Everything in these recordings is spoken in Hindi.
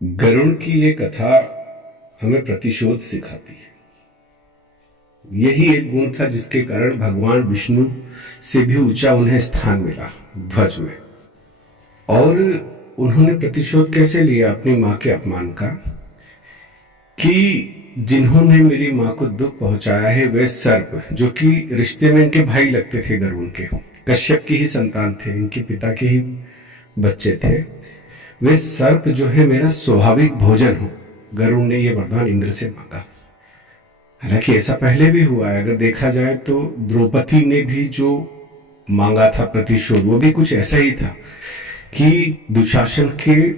गरुड़ की ये कथा हमें प्रतिशोध सिखाती है। यही एक गुण था जिसके कारण भगवान विष्णु से भी ऊंचा उन्हें स्थान मिला ध्वज में। और उन्होंने प्रतिशोध कैसे लिया अपनी मां के अपमान का, कि जिन्होंने मेरी मां को दुख पहुंचाया है वे सर्प, जो कि रिश्ते में इनके भाई लगते थे, गरुड़ के कश्यप की ही संतान थे, इनके पिता के ही बच्चे थे, वे सर्प जो है मेरा स्वाभाविक भोजन हो। गरुड़ ने यह वरदान इंद्र से मांगा। हालांकि ऐसा पहले भी हुआ है, अगर देखा जाए तो द्रौपदी ने भी जो मांगा था प्रतिशोध, वो भी कुछ ऐसा ही था कि दुशासन के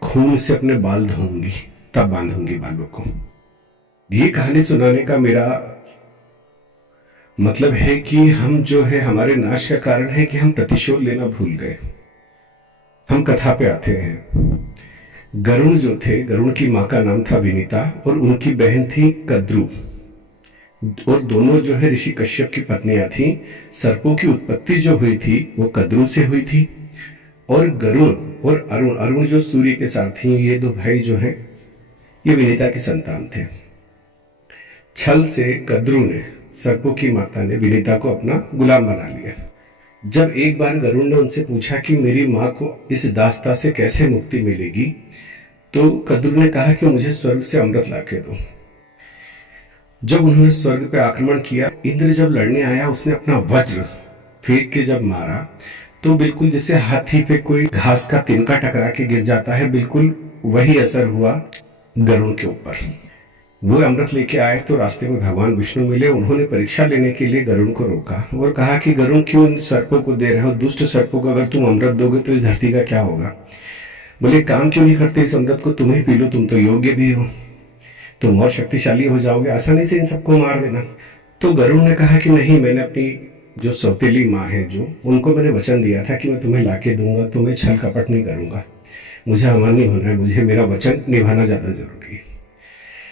खून से अपने बाल धोऊंगी, तब बांधूंगी बालों को। ये कहानी सुनाने का मेरा मतलब है कि हम जो है, हमारे नाश का कारण है कि हम प्रतिशोध लेना भूल गए। हम कथा पे आते हैं। गरुड़ जो थे, गरुड़ की मां का नाम था विनीता और उनकी बहन थी कद्रु, और दोनों जो है ऋषि कश्यप की पत्नियां थी। सर्पों की उत्पत्ति जो हुई थी वो कद्रु से हुई थी, और गरुड़ और अरुण, अरुण जो सूर्य के सारथी, ये दो भाई जो हैं ये विनीता की संतान थे। छल से कद्रु ने, सर्पों की माता ने, विनीता को अपना गुलाम बना लिया। जब एक बार गरुड़ ने उनसे पूछा कि मेरी मां को इस दास्ता से कैसे मुक्ति मिलेगी, तो कद्रु ने कहा कि मुझे स्वर्ग से अमृत लाके दो। जब उन्होंने स्वर्ग पे आक्रमण किया, इंद्र जब लड़ने आया, उसने अपना वज्र फेंक के जब मारा तो बिल्कुल जैसे हाथी पे कोई घास का तिनका टकरा के गिर जाता है, बिल्कुल वही असर हुआ गरुड़ के ऊपर। वो अमृत लेके आए तो रास्ते में भगवान विष्णु मिले। उन्होंने परीक्षा लेने के लिए गरुड़ को रोका और कहा कि गरुड़ क्यों इन सर्पों को दे रहे हो, दुष्ट सर्पों को अगर तुम अमृत दोगे तो इस धरती का क्या होगा। बोले काम क्यों नहीं करते इस अमृत को, तुम ही पी लो, तुम तो योग्य भी हो, तुम और शक्तिशाली हो जाओगे, आसानी से इन सबको मार देना। तो गरुड़ ने कहा कि नहीं, मैंने अपनी जो सौतेली माँ है, जो उनको मैंने वचन दिया था कि मैं तुम्हें लाके दूंगा, तुम्हें छल कपट नहीं करूंगा, मुझे अमान्य होना है, मुझे मेरा वचन निभाना ज्यादा जरूरी है।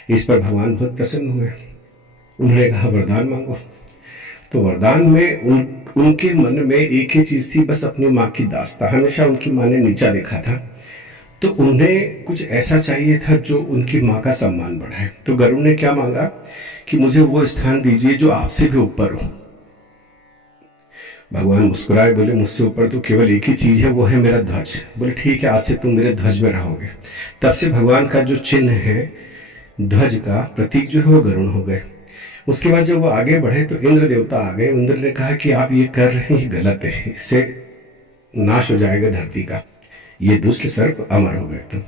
इस पर भगवान बहुत प्रसन्न हुए। उन्होंने कहा वरदान मांगो। तो वरदान में उनके मन में एक ही चीज थी, बस अपनी माँ की दास्ता। हमेशा उनकी माँ ने नीचा देखा था, तो उन्हें कुछ ऐसा चाहिए था जो उनकी माँ का सम्मान बढ़ाए। तो गरुड़ ने क्या मांगा कि मुझे वो स्थान दीजिए जो आपसे भी ऊपर हो। भगवान मुस्कुराए, बोले मुझसे ऊपर तो केवल एक ही चीज है, वो है मेरा ध्वज। बोले ठीक है, आज से तुम मेरे ध्वज में रहोगे। तब से भगवान का जो चिन्ह है, ध्वज का प्रतीक जो है, वो गरुड़ हो गए। उसके बाद जब वो आगे बढ़े तो इंद्र देवता आ गए। इंद्र ने कहा कि आप ये कर रहे हैं, गलत है, इससे नाश हो जाएगा धरती का, ये दुष्ट सर्प अमर हो गए।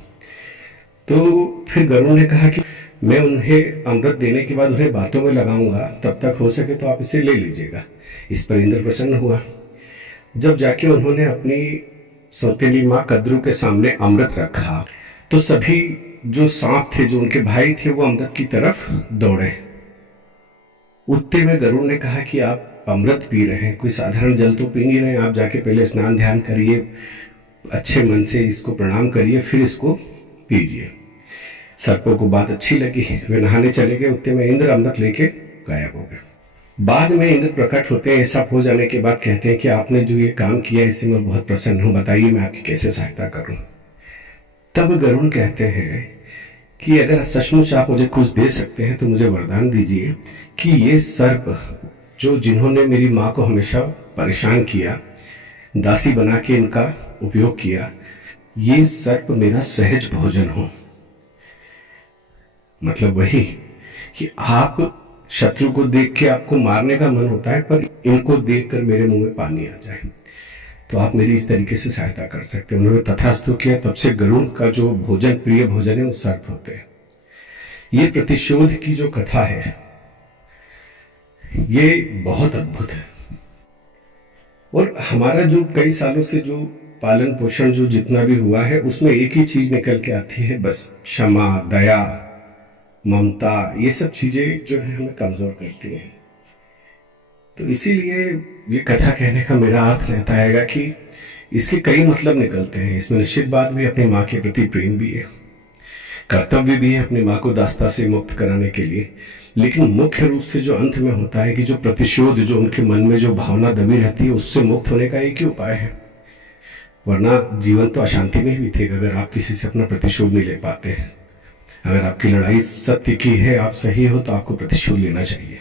तो फिर गरुड़ ने कहा कि मैं उन्हें अमृत देने के बाद उन्हें बातों में लगाऊंगा, तब तक हो सके तो आप इसे ले लीजिएगा। इस पर इंद्र प्रसन्न हुआ। जब जाके उन्होंने अपनी सौतेली माँ कद्रु के सामने अमृत रखा तो सभी जो सांप थे, जो उनके भाई थे, वो अमृत की तरफ दौड़े। उतने में गरुड़ ने कहा कि आप अमृत पी रहे हैं, कोई साधारण जल तो पी नहीं रहे हैं, आप जाके पहले स्नान ध्यान करिए, अच्छे मन से इसको प्रणाम करिए, फिर इसको पीजिए। सर्पों को बात अच्छी लगी, वे नहाने चले गए। उतने में इंद्र अमृत लेके गायब हो गए। बाद में इंद्र प्रकट होते हैं। ऐसा हो जाने के बाद कहते हैं कि आपने जो ये काम किया इससे मैं बहुत प्रसन्न हूं, बताइए मैं आपकी कैसे सहायता करूं। तब गरुड़ कहते हैं कि अगर सचमुच आप मुझे कुछ दे सकते हैं तो मुझे वरदान दीजिए कि ये सर्प जो, जिन्होंने मेरी माँ को हमेशा परेशान किया, दासी बना के इनका उपयोग किया, ये सर्प मेरा सहज भोजन हो। मतलब वही कि आप शत्रु को देख के आपको मारने का मन होता है, पर इनको देखकर मेरे मुंह में पानी आ जाए, तो आप मेरी इस तरीके से सहायता कर सकते हैं। उन्होंने तथास्तु किया। तब से गरुड़ का जो भोजन, प्रिय भोजन है, वो सर्प होते हैं। ये प्रतिशोध की जो कथा है, ये बहुत अद्भुत है। और हमारा जो कई सालों से जो पालन पोषण जो जितना भी हुआ है, उसमें एक ही चीज निकल के आती है, बस क्षमा, दया, ममता, ये सब चीजें जो है हमें कमजोर करती हैं। तो इसीलिए ये कथा कहने का मेरा अर्थ रहता है कि इसके कई मतलब निकलते हैं। इसमें निश्चित बात भी अपनी माँ के प्रति प्रेम भी है, कर्तव्य भी है अपनी माँ को दास्ता से मुक्त कराने के लिए, लेकिन मुख्य रूप से जो अंत में होता है कि जो प्रतिशोध, जो उनके मन में जो भावना दबी रहती है, उससे मुक्त होने का एक ही उपाय है, वरना जीवन तो अशांति में ही बीतेगा अगर आप किसी से अपना प्रतिशोध नहीं ले पाते। अगर आपकी लड़ाई सत्य की है, आप सही हो, तो आपको प्रतिशोध लेना चाहिए।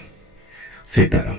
सीताराम।